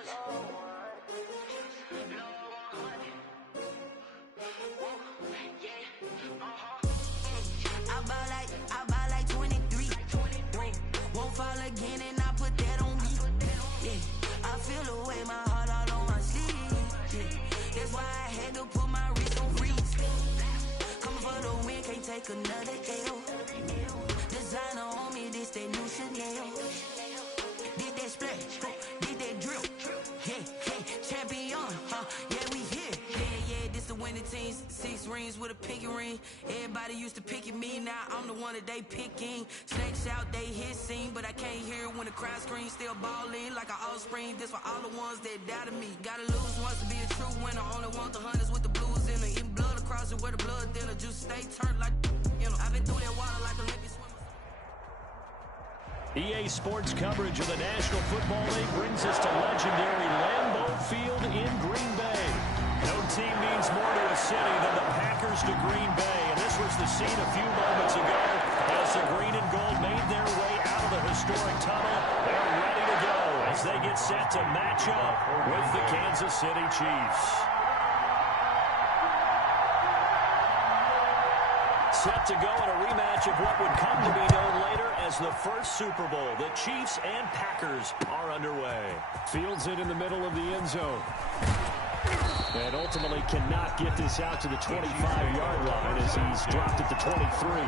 I buy like 23. Won't fall again and I put that on me. Yeah, I feel the way, my heart all on my sleeve. Yeah, that's why I had to put my wrist on freeze. Coming for the win, can't take another L. Designer on me, this that new Chanel. Did that splash, did that drip. Yeah, champion, yeah, we here. Yeah, this the winning team. 6 rings with a pinky ring. Everybody used to pick at me, now I'm the one that they picking. Snakes out, they hit scene, but I can't hear it when the crowd screams. Still balling like an offspring. This for all the ones that doubted me. Gotta lose once to be a true winner. Only want the hunters with the blues in it. Eating blood across it where the blood thinner. Just stay turned like, you know. I've been through that water like Olympic swimmers. EA Sports coverage of the National Football League brings us to legendary Lambeau Field in Green Bay. No team means more to a city than the Packers to Green Bay, and this was the scene a few moments ago as the green and gold made their way out of the historic tunnel. They're ready to go as they get set to match up with the Kansas City Chiefs. Set to go in a rematch of what would come to be known later as the first Super Bowl. The Chiefs and Packers are underway. Fields it in the middle of the end zone. And ultimately cannot get this out to the 25-yard line as he's dropped at the 23.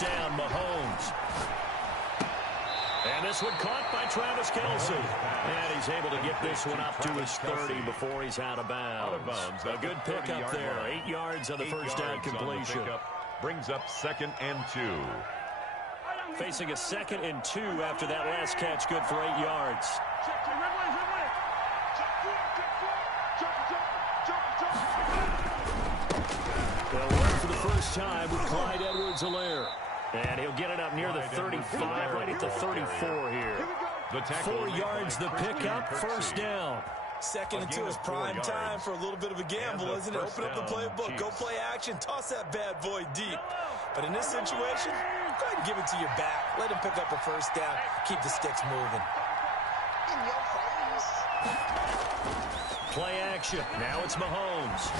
Down, Mahomes. And this one caught by Travis Kelce. And he's able to get this one up to his 30 before he's out of bounds. A good pickup there. 8 yards on the first down completion. Brings up 2nd and 2. Facing a 2nd and 2 after that last catch. Good for 8 yards. They'll run for the first time with Clyde Edwards-Helaire. And he'll get it up near the 35, right at the 34 here. 4 yards the pickup, first down. 2nd and 2 is prime time for a little bit of a gamble, isn't it? Open up the playbook, go play action, toss that bad boy deep. But in this situation, go ahead and give it to your back. Let him pick up a first down. Keep the sticks moving. In your face. Play action. Now it's Mahomes.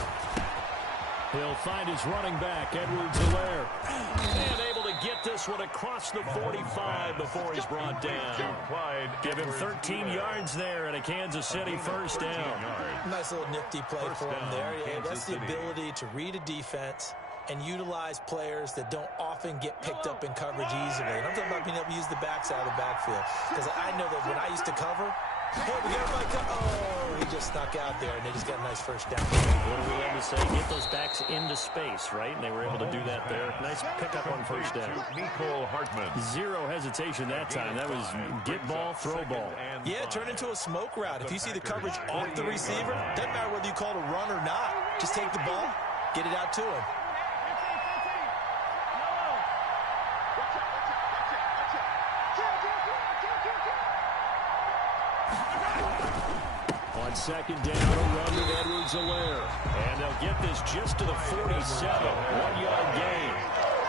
He'll find his running back, Edwards-Helaire. And able to get this one across the 45 before he's brought down. Give him 13 yards there and a Kansas City first down. Nice little nifty play for him there. Yeah, that's the ability to read a defense and utilize players that don't often get picked up in coverage easily. And I'm talking about being able to use the backs out of the backfield. Because I know that when I used to cover, hey, we got everybody oh, he just snuck out there, and they just got a nice first down. What do we have to say? Get those backs into space, right? And they were able to do that there. Nice pickup on first down. Nicole Hartman. Zero hesitation that time. That was get ball, throw ball. Yeah, turn into a smoke route. If you see the coverage off the receiver, doesn't matter whether you call it a run or not. Just take the ball, get it out to him. Second down, a run with Edwards-Helaire. And they'll get this just to the 47. 1-yard gain.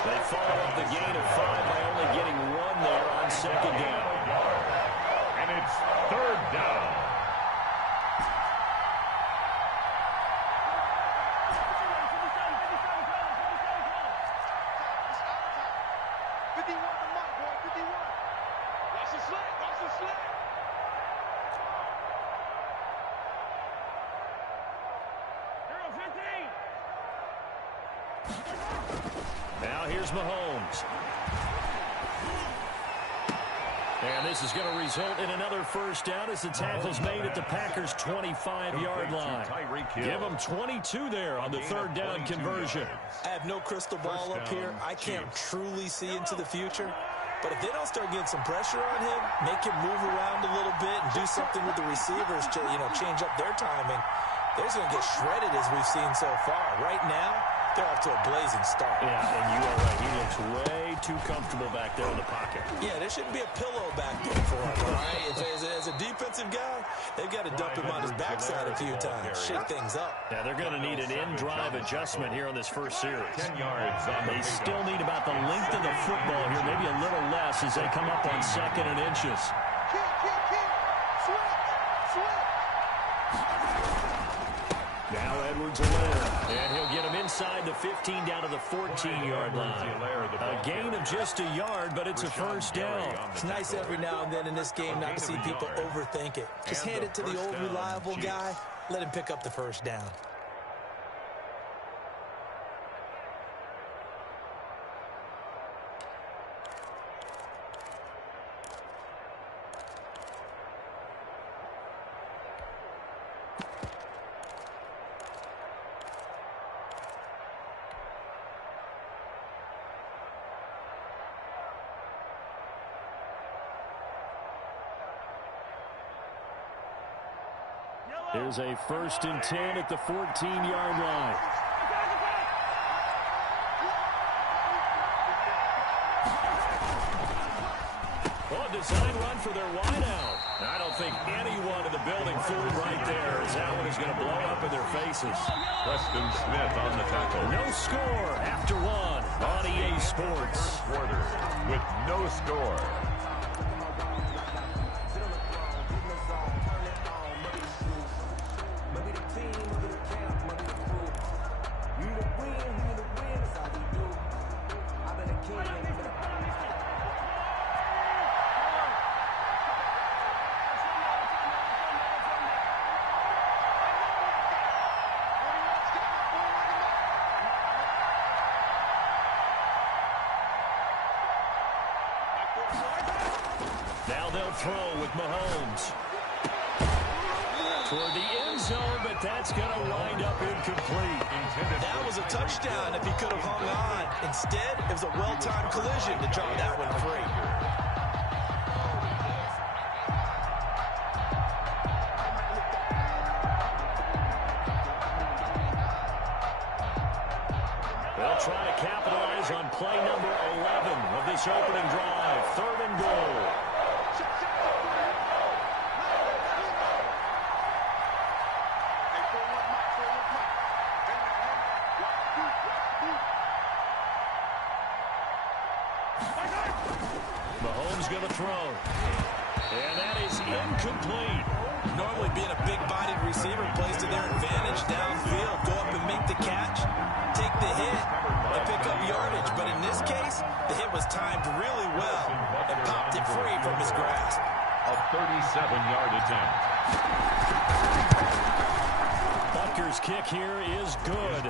They follow up the gain of 5 by only getting 1 there on second down. Here's Mahomes. And this is going to result in another first down as the tackle's made at the Packers' 25-yard line. Give them 22 there on the third down conversion. I have no crystal ball up here. I can't truly see into the future. But if they don't start getting some pressure on him, make him move around a little bit and do something with the receivers to, change up their timing, they're going to get shredded as we've seen so far. Right now, they're off to a blazing start. Yeah, and you are right. He looks way too comfortable back there in the pocket. Yeah, there shouldn't be a pillow back there for him, all right? As a defensive guy, they've got to dump him on his backside a few times, shake things up. Yeah, they're going to need an in-drive adjustment here on this first series. 10 yards on They still need about the length of the football here, maybe a little less as they come up on 2nd and inches. Now Edwards-Helaire, and he'll get him inside the 15 down to the 14-yard line. A gain of just a yard, but it's a first down. It's nice every now and then in this game not to see people overthink it. Just hand it to the old reliable guy. Let him pick up the first down. Here's a 1st and 10 at the 14-yard line. Oh, design run for their wideout. I don't think anyone in the building fooled right there as that one is going to blow up in their faces. Preston Smith on the tackle. No score after one on EA Sports. Quarter with no score. Now they'll throw with Mahomes. Toward the end zone, but that's going to wind up incomplete. That was a touchdown if he could have hung on. Instead, it was a well-timed collision to draw that one free. They'll try to capitalize on play number 11 of this opening drive. 3rd and goal. Mahomes going to throw. And that is incomplete. Normally being a big-bodied receiver plays to their advantage downfield. Go up and make the catch, take the hit, and pick up yardage. But in this case, the hit was timed really well and popped it free from his grasp. A 37-yard attempt. Butker's kick here is good.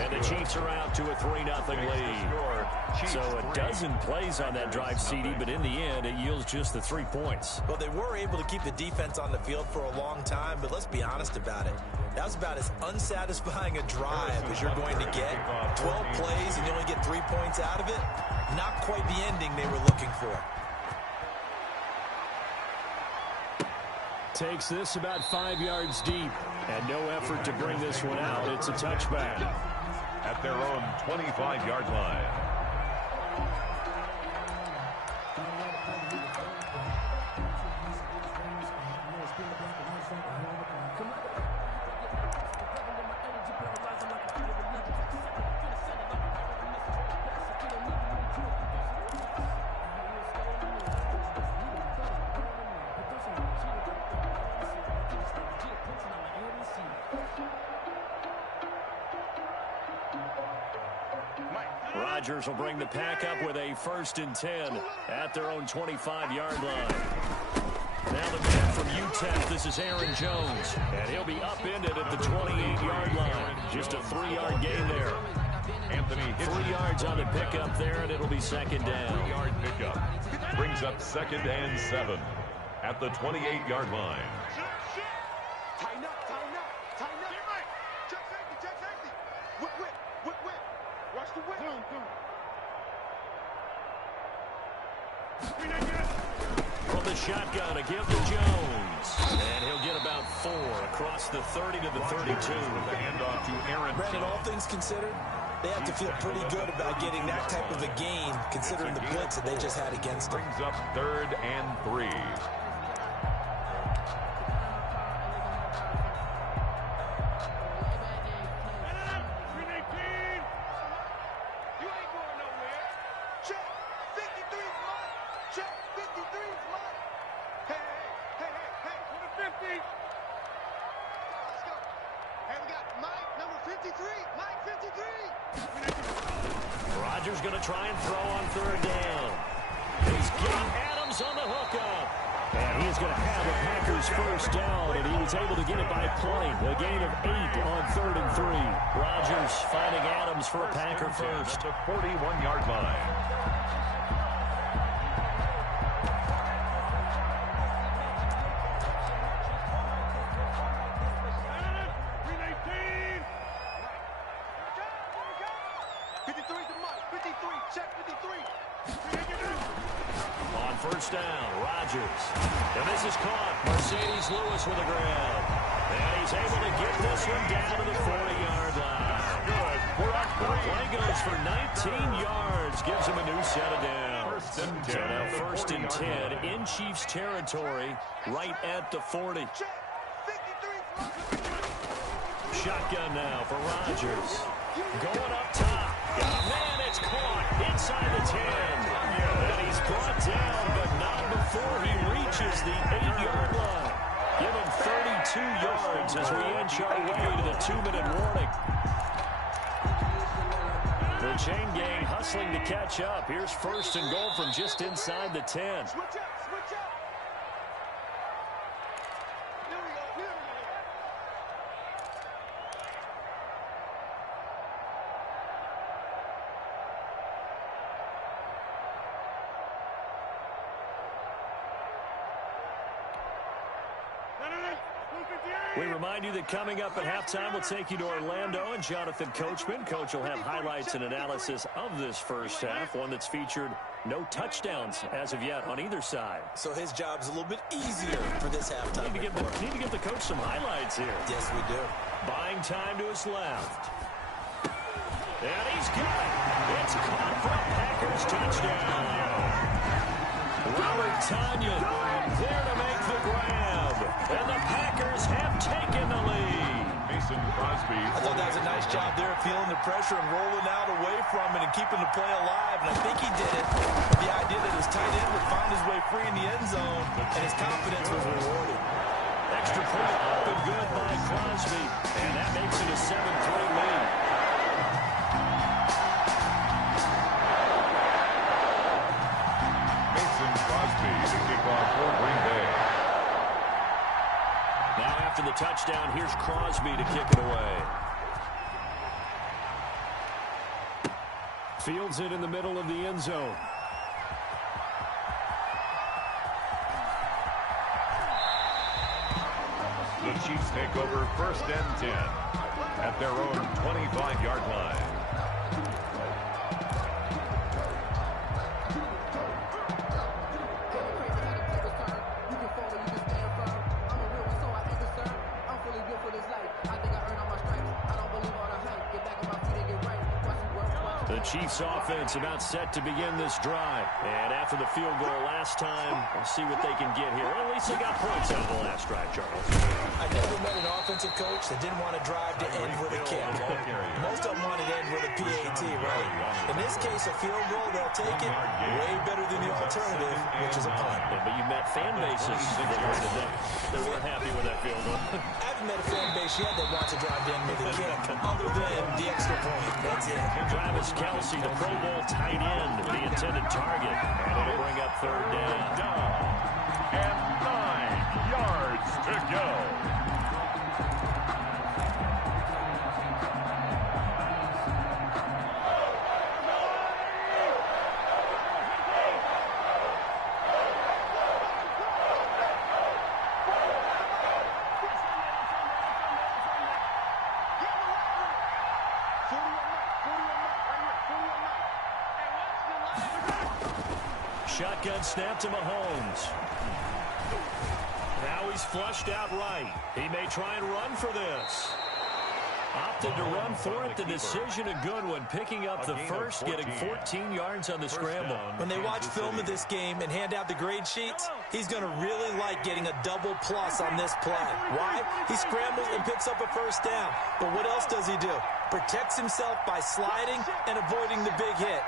And the Chiefs are out to a 3-0 lead. So a dozen plays on that drive, CD, but in the end, it yields just the 3 points. Well, they were able to keep the defense on the field for a long time, but let's be honest about it. That was about as unsatisfying a drive as you're going to get. 12 plays and you only get 3 points out of it. Not quite the ending they were looking for. Takes this about 5 yards deep. And no effort to bring this one out. It's a touchback. At their own 25-yard line. Rodgers will bring the pack up with a 1st and 10 at their own 25-yard line. Now the man from UTEP, this is Aaron Jones, and he'll be upended at the 28-yard line. Just a 3-yard gain there. Anthony Hitchens. 3 yards on the pickup there, and it'll be second down. 3-yard pickup. Brings up 2nd and 7 at the 28-yard line. Tighten up, tighten up, tighten up. Check safety, check safety. Whip. Watch the whip. From the shotgun, a give to Jones. And he'll get about 4 across the 30 to the 32. With the handoff to Aaron. Brandon, all things considered, they have to feel pretty good about getting that type of a gain, considering the blitz that they just had against them. Brings up 3rd and 3. Rodgers going to try and throw on 3rd down. He's getting Adams on the hookup. And he's going to have the Packers first down, and he was able to get it by play. A gain of 8 on 3rd and 3. Rodgers finding Adams for a Packer first. At the 41-yard line. On first down, Rodgers. And this is caught. Mercedes Lewis with a grab. And he's able to get this one down to the 40-yard line. Good. The play goes for 19 yards. Gives him a new set of downs. First and 10. So now 1st and 10 in Chiefs territory, right at the 40. Shotgun now for Rodgers. Going up top. Man, it's caught inside the 10. And he's brought down, but not before he reaches the 8-yard line. Give him 32 yards as we inch our way to the 2-minute warning. The chain gang hustling to catch up. Here's 1st and goal from just inside the 10. Switch up. Here we go. We remind you that coming up at halftime, we'll take you to Orlando and Jonathan Coachman. Coach will have highlights and analysis of this first half, one that's featured no touchdowns as of yet on either side. So his job's a little bit easier for this halftime. Need to give the coach some highlights here. Yes, we do. Buying time to his left. And he's got it. It's caught for a Packers touchdown. Robert Tonyan there to make the grab. And the Packers have taken the lead. Mason Crosby. I thought that was a nice job there, feeling the pressure and rolling out away from it and keeping the play alive. And I think he did it with the idea that his tight end would find his way free in the end zone, and his confidence was rewarded. Extra point up and good by Crosby. And that makes it a 7-3 lead. Mason Crosby to kick off for Green Bay. Now after the touchdown, here's Crosby to kick it away. Fields it in the middle of the end zone. The Chiefs take over 1st and 10 at their own 25-yard line. The Chiefs offense about set to begin this drive. And after the field goal last time, we'll see what they can get here. At least they got points out of the last drive, Charles. I never met an offensive coach that didn't want to drive to end with a kick. Most of them wanted to end with a PAT, right? In this case, a field goal, they'll take it way better than the alternative, which is a punt. Yeah, but you met fan bases that weren't happy with that field goal. I haven't met a fan base yet that wants to drive to end with a kick, other than the extra point. That's it. Travis Kelce, the Pro Bowl tight end, the intended target. And it'll bring up 3rd down. And 9 yards to go. shotgun snap to Mahomes. Now he's flushed out right. He may try and run for this. Opted to run for it. The decision a good one. Picking up the first, getting 14 yards on the scramble. When they watch film of this game and hand out the grade sheets, he's going to really like getting a double plus on this play. Why? He scrambles and picks up a first down. But what else does he do? Protects himself by sliding and avoiding the big hit.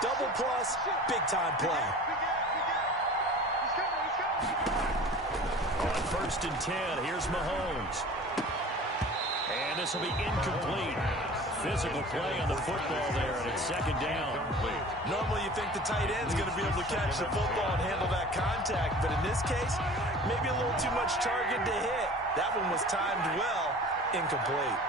Double plus, big-time play. On 1st and 10, here's Mahomes. And this will be incomplete. Physical play on the football there, and it's 2nd down. Normally you think the tight end's going to be able to catch the football and handle that contact, but in this case, maybe a little too much target to hit. That one was timed well, incomplete.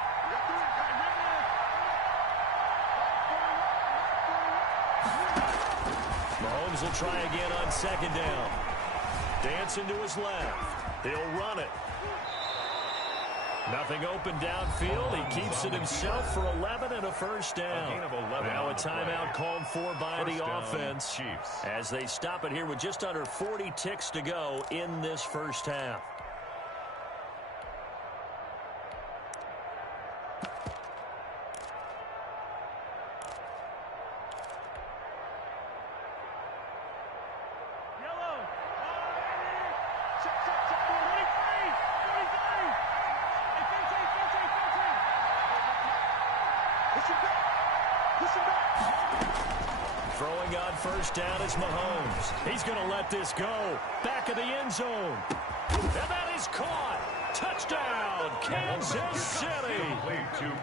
Mahomes will try again on 2nd down. Dancing to his left. He'll run it. Nothing open downfield. He keeps it himself for 11 and a first down. Now a timeout called for by the offense as they stop it here with just under 40 ticks to go in this first half. Throwing on 1st down is Mahomes. He's going to let this go. Back of the end zone. And that is caught. Touchdown, Kansas City.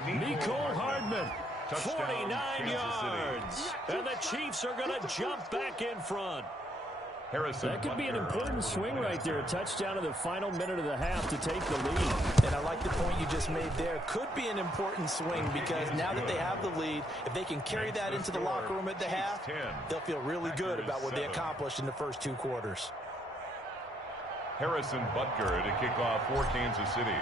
Mecole Hardman, 49 yards. And the Chiefs are going to jump back in front. That could be an important swing right there. A touchdown in the final minute of the half to take the lead. And I like the point you just made there. Could be an important swing because now that they have the lead, if they can carry that into the locker room at the half, they'll feel really good about what they accomplished in the first 2 quarters. Harrison Butker to kick off for Kansas City.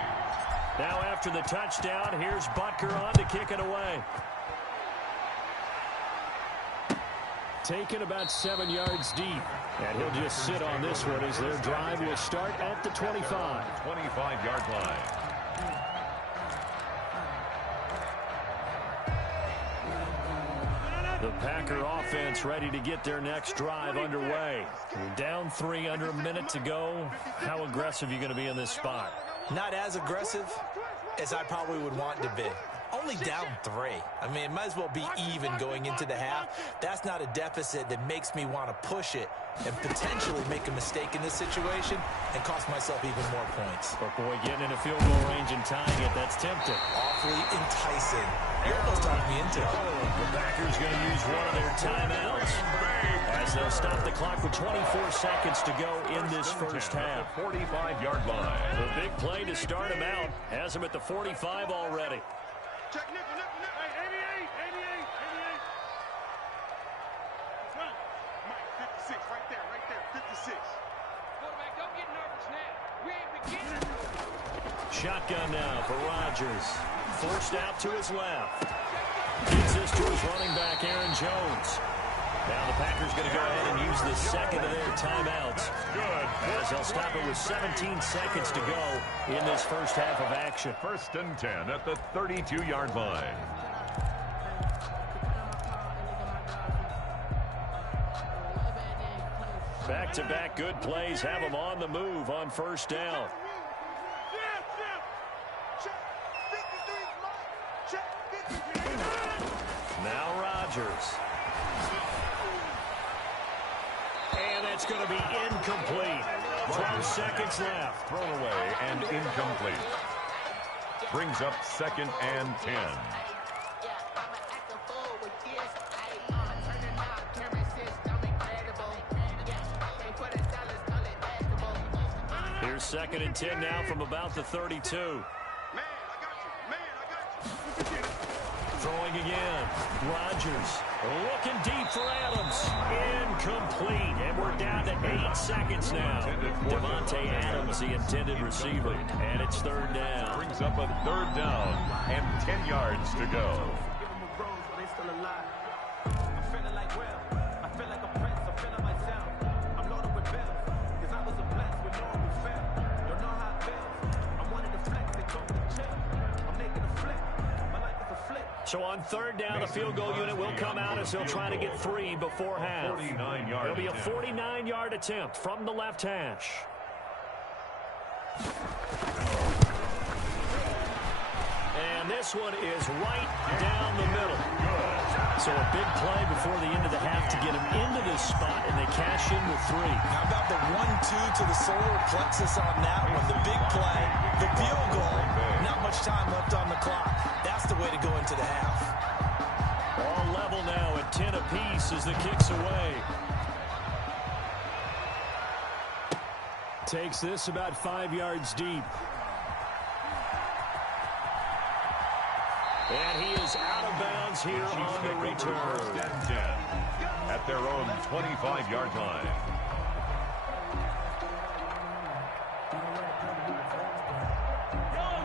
Now after the touchdown, here's Butker on to kick it away. Taken about 7 yards deep. And he'll just sit on this one as their drive will start at the 25. 25-yard line. The Packer offense ready to get their next drive underway. Down 3, under a minute to go. How aggressive are you going to be in this spot? Not as aggressive as I probably would want to be. Only down 3. I mean, it might as well be even going into the half. That's not a deficit that makes me want to push it and potentially make a mistake in this situation and cost myself even more points. But boy, getting in a field goal range and tying it, that's tempting. Awfully enticing. You almost talked me into it. The Packers going to use one of their timeouts as they'll stop the clock with 24 seconds to go in this first half. 45-yard line. The big play to start him out has him at the 45 already. Check nickel. Hey, 88. Mike, 56, right there, 56. Quarterback, don't get nervous now. We ain't beginning. Shotgun now for Rodgers. Forced out to his left. Gives this to his running back, Aaron Jones. Now the Packers going to go ahead and use the second of their timeouts. Good. As they'll stop it with 17 seconds to go in this first half of action. 1st and 10 at the 32-yard line. Back-to-back good plays have them on the move on 1st down. Now Rodgers. And that's going to be incomplete. 12 seconds left. Thrown away and incomplete. Brings up 2nd and 10. Here's 2nd and 10 now from about the 32. Throwing again. Rodgers looking deep for Adams. Incomplete. And we're down to 8 seconds now. Devontae Adams, the intended receiver. And it's 3rd down. Brings up a 3rd down and 10 yards to go. I feel like a prince, I feel like myself. So on third down, the field goal unit will come out as they'll try to get 3 before half. It'll be a 49-yard attempt from the left hash. And this one is right down the middle. So a big play before the end of the half to get him into this spot, and they cash in with 3. How about the 1-2 to the solar plexus on that one? The big play, the field goal, not much time left on the clock. That's the way to go into the half. All level now at 10 apiece as the kick's away. Takes this about 5 yards deep. And he is out of bounds here on the return. First and 10 at their own 25-yard line.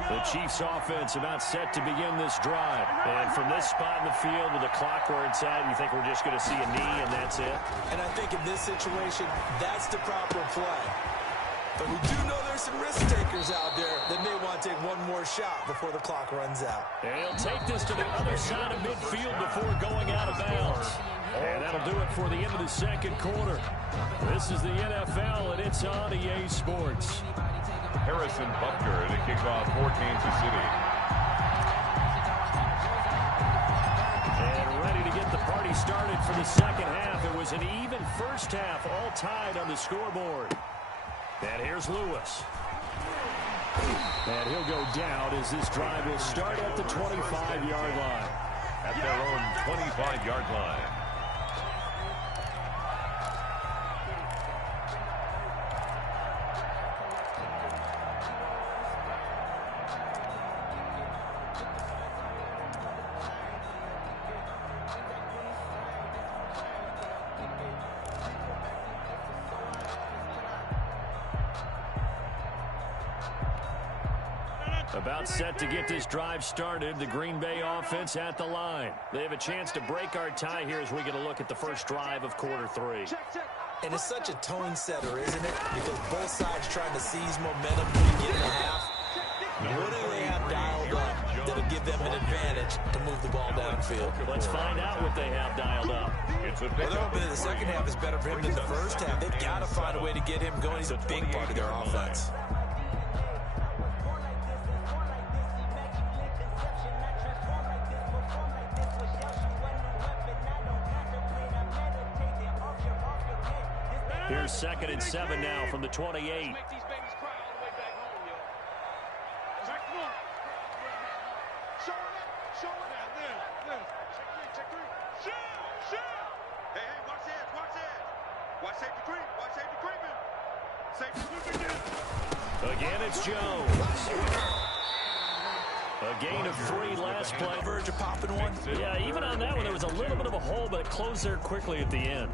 The Chiefs offense about set to begin this drive. And from this spot in the field with the clock where it's at, you think we're just going to see a knee and that's it? And I think in this situation, that's the proper play. But we do know there's some risk takers out there that may want to take one more shot before the clock runs out. And he'll take this to the other side of midfield before going out of bounds. And that'll do it for the end of the second quarter. This is the NFL, and it's on EA Sports. Harrison Butker to kick off for Kansas City. And ready to get the party started for the second half. It was an even first half, all tied on the scoreboard. And here's Lewis. And he'll go down as this drive will start at the 25-yard line. At their own 25-yard line. About set to get this drive started, the Green Bay offense at the line. They have a chance to break our tie here as we get a look at the first drive of quarter 3. And it's such a tone setter, isn't it? Because both sides trying to seize momentum when you get in the half. What do they have dialed up that'll give them an advantage to move the ball downfield? Let's find out what they have dialed up. It's a Well, they're hoping that the second half is better for him than the first half. They've got to find a way to get him going. He's a big part of their offense. Here's 2nd and 7 now from the 28. Make these babies cry all the way back home, yo. Check one. Show it. Check three. Shoot. Hey, watch this. Watch safety creep. Watch safety creeping. Safety creeping. Again, it's Jones. A gain of 3 last play. Verge of popping one. Yeah, even on that one, there was a little bit of a hole, but it closed there quickly at the end.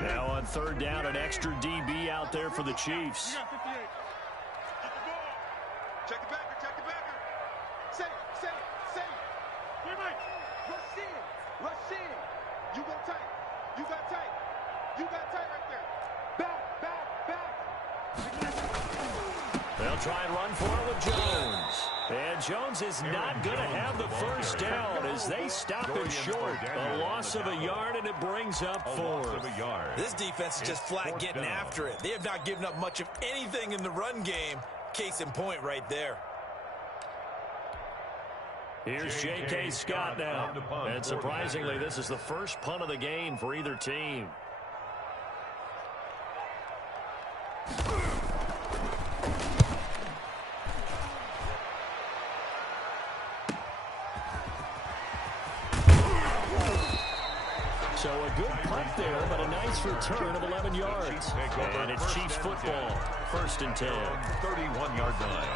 Now on third down, an extra DB out there for the Chiefs. Check the backer. Say it. Rush in. You go tight. You got tight right there. Back. They'll try and run for it with Jones. And Jones is not going to have the first down as they stop it short. A loss of a yard, and it brings up 4. This defense is just flat getting after it. They have not given up much of anything in the run game. Case in point right there. Here's J.K. Scott now. And surprisingly, this is the first punt of the game for either team. So a good punt there, but a nice return of 11 yards. And it's Chiefs football, 1st and 10. 31-yard line.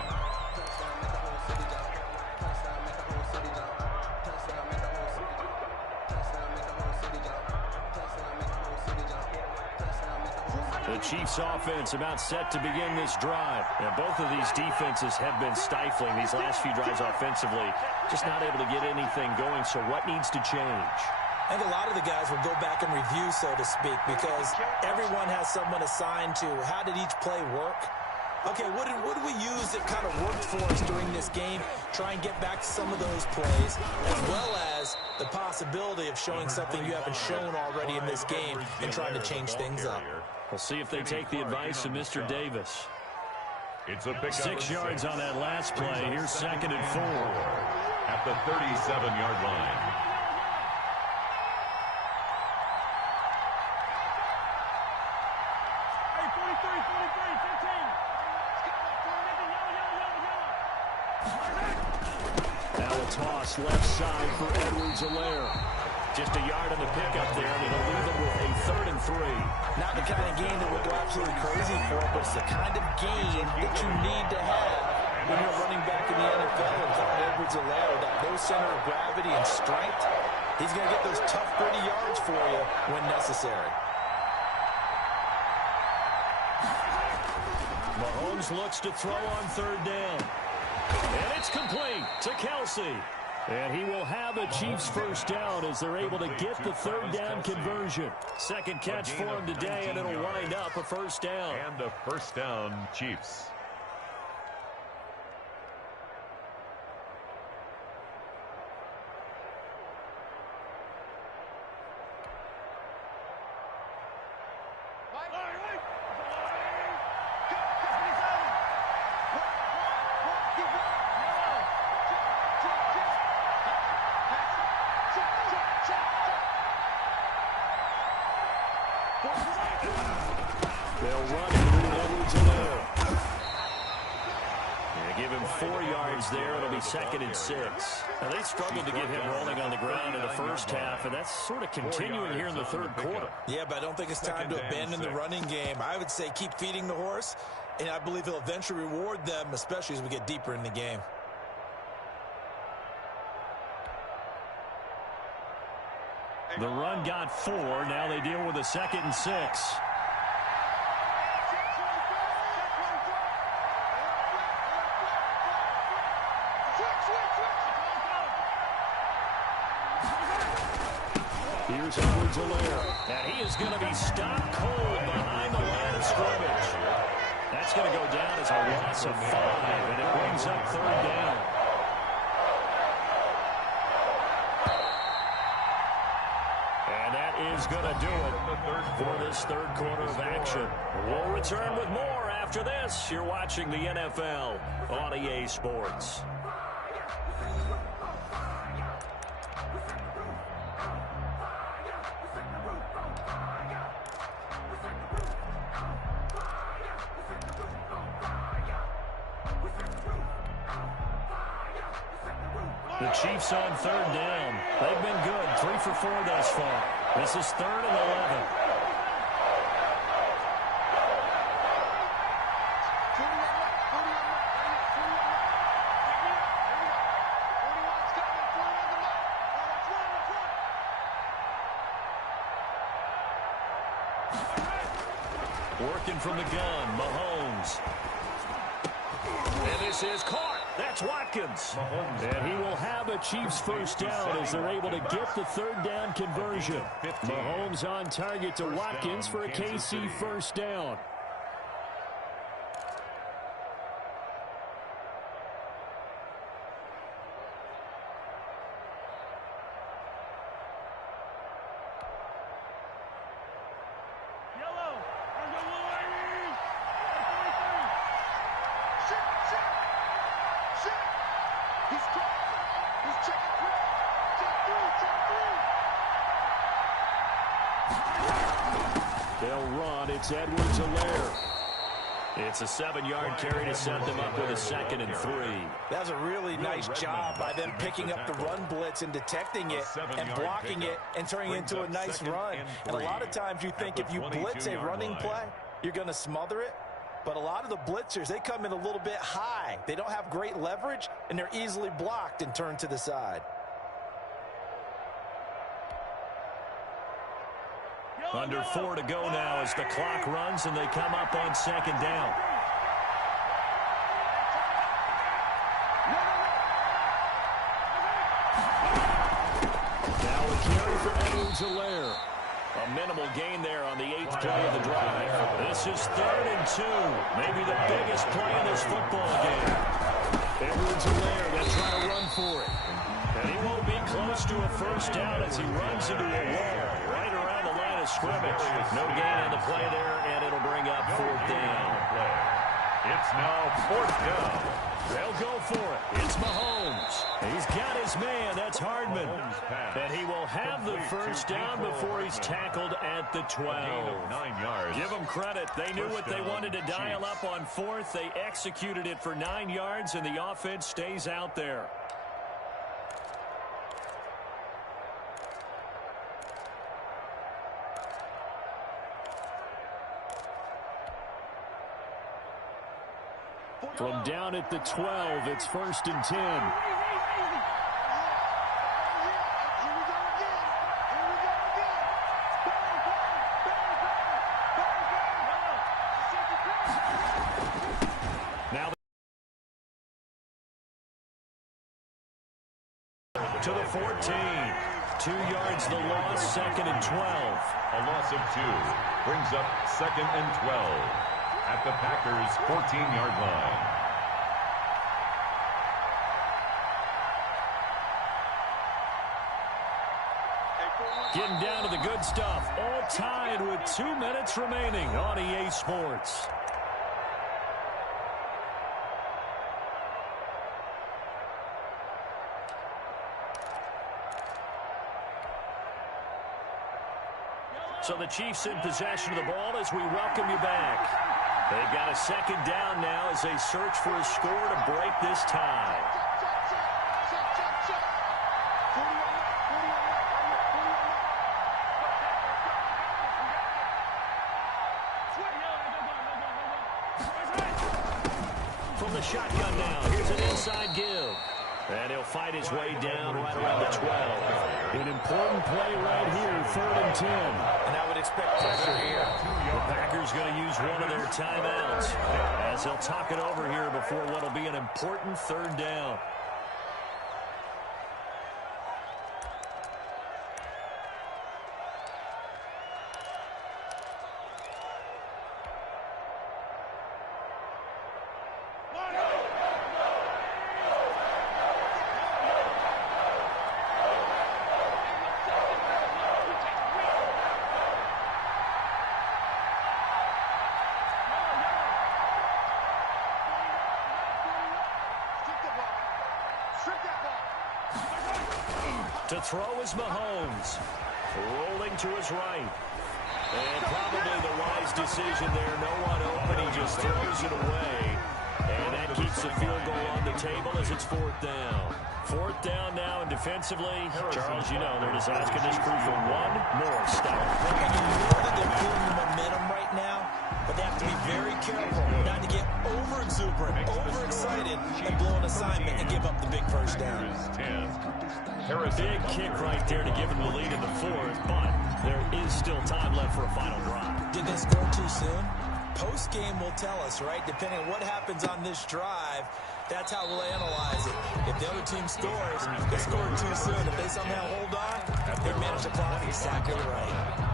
The Chiefs offense about set to begin this drive. And both of these defenses have been stifling these last few drives offensively. Just not able to get anything going, so what needs to change? I think a lot of the guys will go back and review, so to speak, because everyone has someone assigned to how did each play work. Okay, what did we use that kind of worked for us during this game? Try and get back to some of those plays, as well as the possibility of showing something you haven't shown already in this game and trying to change things up. We'll see if they take the advice of Mr. Davis. It's a pick 6 yards on that last play. Here's 2nd and 4. At the 37-yard line. Now a toss left side for Edwards-Helaire. Just a yard on the pickup there, and it'll leave them with a 3rd and 3. Not the kind of game that we'll go absolutely crazy for, but it's the kind of game that you need to have when you're running back in the NFL. And Clyde Edwards-Helaire, with that low center of gravity and strength, he's going to get those tough, gritty yards for you when necessary. Mahomes looks to throw on 3rd down. And it's complete to Kelsey. And he will have a Chiefs first down as they're able to get the 3rd down conversion. 2nd catch for him today, and it'll wind up a first down. And a first down, Chiefs. They'll run it through Edwards-Helaire. Give him 4 yards there. It'll be 2nd and 6. Now, they struggled to get him rolling on the ground in the first half, and that's sort of continuing here in the 3rd quarter. Yeah, but I don't think it's time to abandon the running game. I would say keep feeding the horse, and I believe he'll eventually reward them, especially as we get deeper in the game. The run got 4. Now they deal with a 2nd and 6. Here's Edwards-Helaire, and he is going to be stopped cold behind the line of scrimmage. That's going to go down as a loss of 5, and it brings up 3rd down. And that is going to do it for this 3rd quarter of action. We'll return with more after this. You're watching the NFL on EA Sports. The Chiefs on 3rd down. They've been good. 3 for 4 thus far. This is 3rd and 11. Working from the gun, Mahomes. And this is caught. That's Watkins. And he will have a Chiefs first down as they're able to get the 3rd down conversion. Mahomes on target to Watkins for a KC first down. They'll run. It's Edwards-Helaire. It's a 7-yard carry to set them up with a 2nd and 3. That was a really nice job by them picking up the run blitz and detecting it and blocking it and turning it into a nice run. And a lot of times you think if you blitz a running play, you're going to smother it. But a lot of the blitzers, they come in a little bit high. They don't have great leverage, and they're easily blocked and turned to the side. Under 4 to go now as the clock runs and they come up on 2nd down. Now a carry for Edwards-Helaire. A minimal gain there on the 8th play of the drive. This is 3rd and 2. Maybe the biggest play in this football game. Edwards there. They'll try to run for it. And he won't be close to a first down as he runs into a wall right around the line of scrimmage. No gain on the play there, and it'll bring up 4th down. It's now 4th down. They'll go for it. It's Mahomes. He's got his man. That's Hardman. And he will have the first down before he's tackled at the 12. 9 yards. Give them credit. They knew what they wanted to dial up on 4th. They executed it for 9 yards, and the offense stays out there. From down at the 12, it's 1st and 10. Now to the 14. 2 yards the loss, 2nd and 12. A loss of 2 brings up 2nd and 12. At the Packers' 14-yard line. Getting down to the good stuff. All tied with 2 minutes remaining on EA Sports. So the Chiefs in possession of the ball as we welcome you back. They've got a 2nd down now as they search for a score to break this tie. From the shotgun now, here's an inside give. And he'll fight his way down right around the 12. An important play right here, 3rd and 10. And I would expect pressure here. The Packers going to use one of their timeouts as they'll talk it over here before what will be an important 3rd down. To throw is Mahomes. Rolling to his right. And probably the wise decision there. No one open. He just throws it away. And that keeps the field goal on the table as it's 4th down. 4th down now, and defensively, Charles, you know, they're just asking this crew for one more stop. And you know that they're feeling the momentum right now, but they have to be very careful not to get over-exuberant, overexcited, and blow an assignment and give up the big first down. Big kick right there to give them the lead in the 4th, but there is still time left for a final drive. Did they score too soon? Post-game will tell us, right? Depending on what happens on this drive, that's how we'll analyze it. If the other team scores, they scored too soon. If they somehow hold on, they manage the clock exactly right.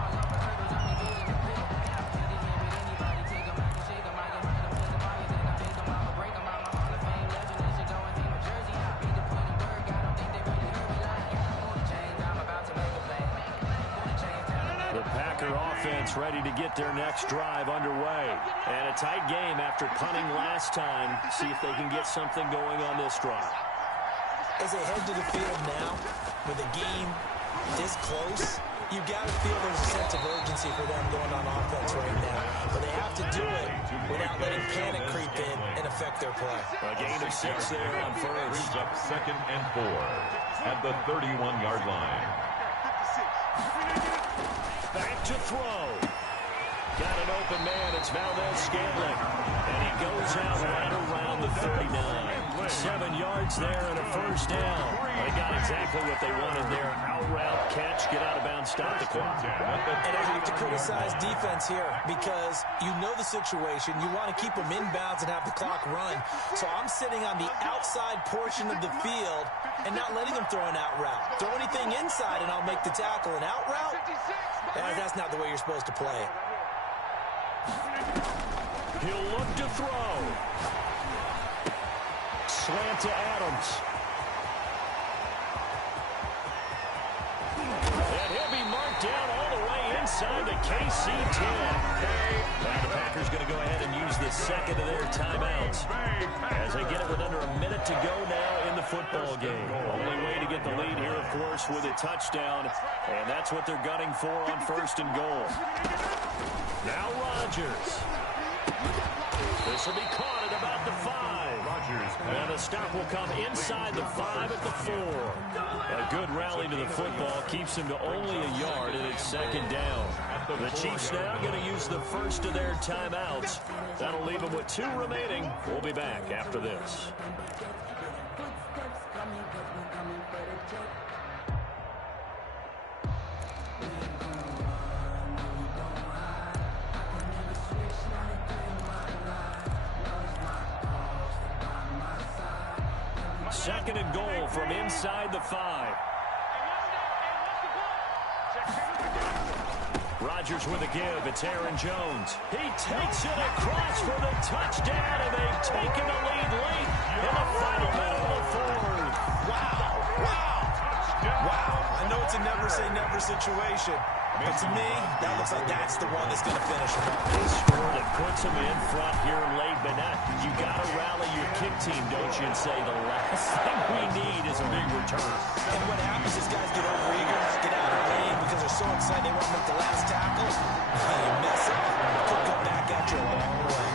Ready to get their next drive underway. And a tight game after punting last time. See if they can get something going on this drive. As they head to the field now, with a game this close, you've got to feel there's a sense of urgency for them going on offense right now. But they have to do it without letting panic creep in and affect their play. A gain of 6 there on first. Brings up 2nd and 4 at the 31-yard line. Back to throw. Got an open man. It's Valdez-Scantling. And he goes out right around the 39. 7 yards there and a first down. They got exactly what they wanted there. Out route, catch, get out of bounds, stop the clock. And I have to criticize defense here because you know the situation. You want to keep them inbounds and have the clock run. So I'm sitting on the outside portion of the field and not letting them throw an out route. Throw anything inside and I'll make the tackle. An out route? That's not the way you're supposed to play it. He'll look to throw. Slant to Adams. And he'll be marked down all the way inside the KC 10. Now the Packers going to go ahead and use the second of their timeouts as they get it with under a minute to go now in the football game. Only way to get the lead here, of course, with a touchdown, and that's what they're gunning for on first and goal. Now Rodgers. This will be caught at about the 5. And the stop will come inside the 5 at the 4. A good rally to the football keeps him to only a yard, and it's second down. The Chiefs now going to use the first of their timeouts. That'll leave them with 2 remaining. We'll be back after this. Second and goal from inside the 5. Rodgers with a give. It's Aaron Jones. He takes it across for the touchdown, and they've taken the lead late in the final minute of the 4th. Wow. I know it's a never-say-never situation, but to me, that looks like that's the one that's going to finish him off. This score that puts him in front here late, but now you got to rally your kick team, don't you, and say the last thing we need is a big return. And what happens is guys get overeager, get out of the lane because they're so excited they want to make the last tackle. You mess up, it could come back at you a long way.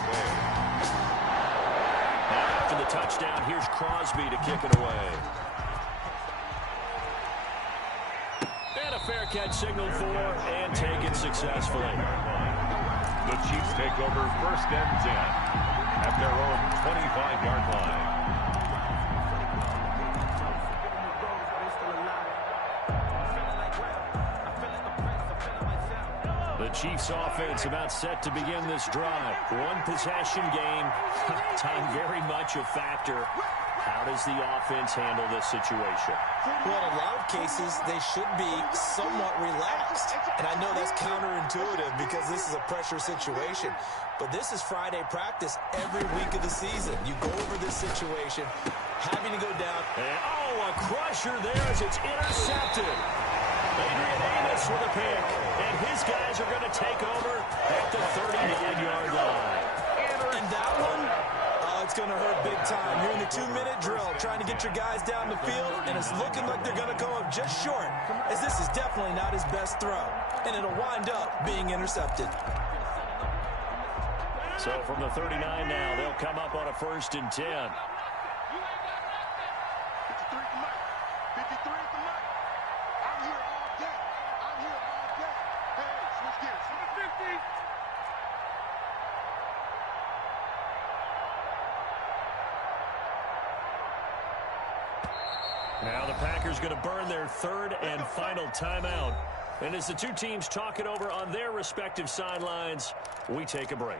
Now after the touchdown, here's Crosby to kick it away. And a fair catch signaled for and taken successfully. The Chiefs take over first and 10 at their own 25-yard line. The Chiefs offense about set to begin this drive. One possession game. Time very much a factor. How does the offense handle this situation? Well, in a lot of cases, they should be somewhat relaxed. And I know that's counterintuitive because this is a pressure situation. But this is Friday practice every week of the season. You go over this situation, having to go down. And, a crusher there as it's intercepted. Adrian Amos with a pick. And his guys are going to take over at the 39-yard line. And that one, it's going to hurt big time. You're in the 2-minute drill trying to get your guys down the field, and it's looking like they're going to come up just short, as this is definitely not his best throw, and it'll wind up being intercepted. So from the 39 now, they'll come up on a first and 10. 53 at the mic. I'm here all day. Hey, switch gears. 50. Now the Packers going to burn their third and final timeout. And as the two teams talk it over on their respective sidelines, we take a break.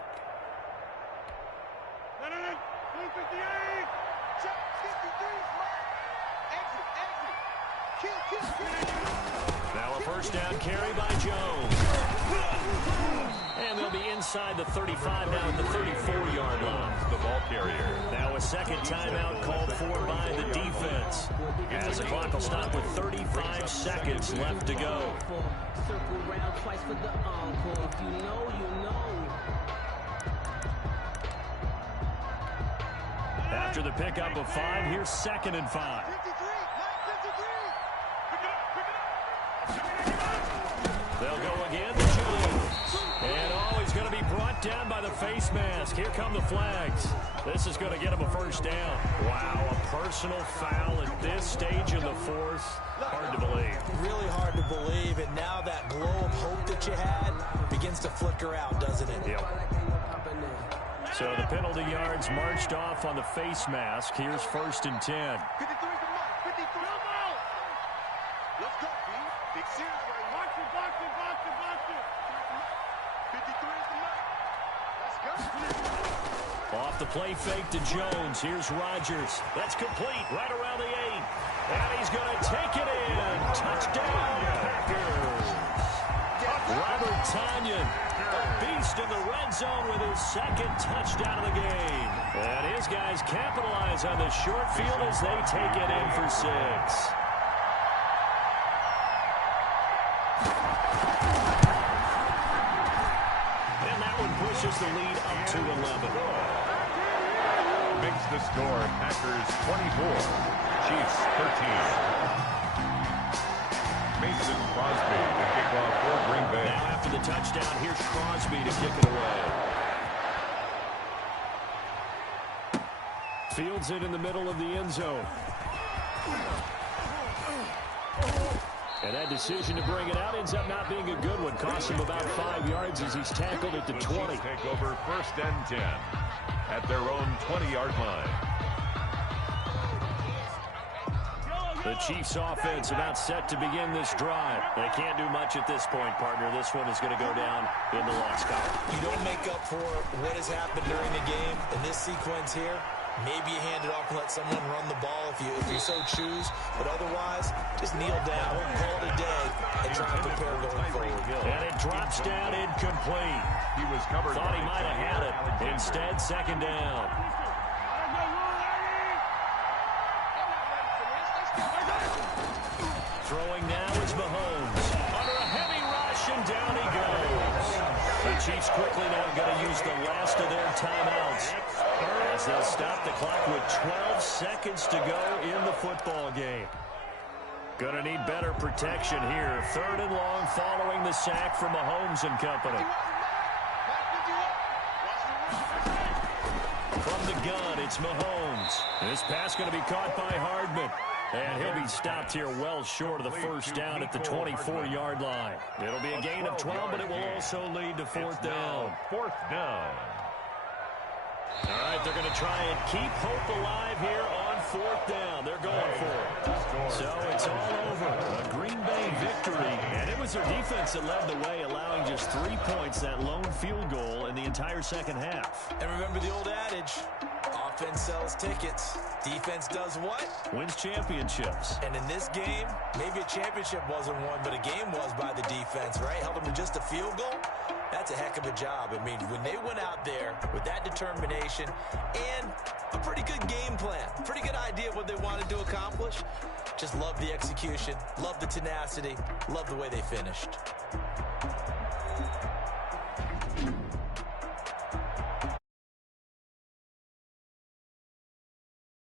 Now a first down carry by Jones. And they'll be inside the 35 now at the 34-yard line. The ball carrier. Now a second timeout called for by the defense. As the clock will stop with 35 seconds left to go. Circle round twice for the encore. If you know, you know. After the pickup of 5, here's second and 5. They'll go again to Jones. And he's going to be brought down by the face mask. Here come the flags. This is going to get him a first down. Wow, a personal foul at this stage of the fourth. Hard to believe. Really hard to believe, and now that glow of hope that you had begins to flicker out, doesn't it? Yep. So the penalty yards marched off on the face mask. Here's 1st and 10. 53 is the mark. 53. Let's go, B. Big series right here. Box it. 53 is the mark. Let's go. Off the play fake to Jones. Here's Rodgers. That's complete right around the 8. And he's going to take it in. Touchdown, Packers. Robert Tonyan, a beast in the red zone with his 2nd touchdown of the game. And his guys capitalize on the short field as they take it in for 6. And that one pushes the lead up to 11. Makes the score Packers 24, Chiefs 13. Mason Crosby to kick off for Green Bay. Now after the touchdown, here's Crosby to kick it away. Fields it in the middle of the end zone. And that decision to bring it out ends up not being a good one. Costs him about 5 yards as he's tackled at the 20. Take over 1st and 10 at their own 20-yard line. The Chiefs offense about set to begin this drive. They can't do much at this point, partner. This one is going to go down in the loss column. You don't make up for what has happened during the game in this sequence here. Maybe you hand it off and let someone run the ball if you so choose. But otherwise, just kneel down, call it a day, and try and prepare going forward. And it drops down incomplete. He was covered. Thought he might have had it. Instead, 2nd down. Throwing now is Mahomes. Under a heavy rush, and down he goes. The Chiefs quickly now going to use the last of their timeouts as they'll stop the clock with 12 seconds to go in the football game. Going to need better protection here. 3rd and long following the sack from Mahomes and company. From the gun, it's Mahomes. This pass going to be caught by Hardman. And he'll be stopped here well short of the first down at the 24-yard line. It'll be a gain of 12, but it will also lead to 4th down. 4th down. All right, they're going to try and keep hope alive here on 4th down. They're going for it. So it's all over. A Green Bay victory. And it was their defense that led the way, allowing just 3 points, that lone field goal in the entire 2nd half. And remember the old adage, offense sells tickets. Defense does what? Wins championships. And in this game, maybe a championship wasn't won, but a game was by the defense, right? Held them to just a field goal. That's a heck of a job. I mean, when they went out there with that determination and a pretty good game plan, pretty good idea of what they wanted to accomplish, just love the execution, love the tenacity, love the way they finished.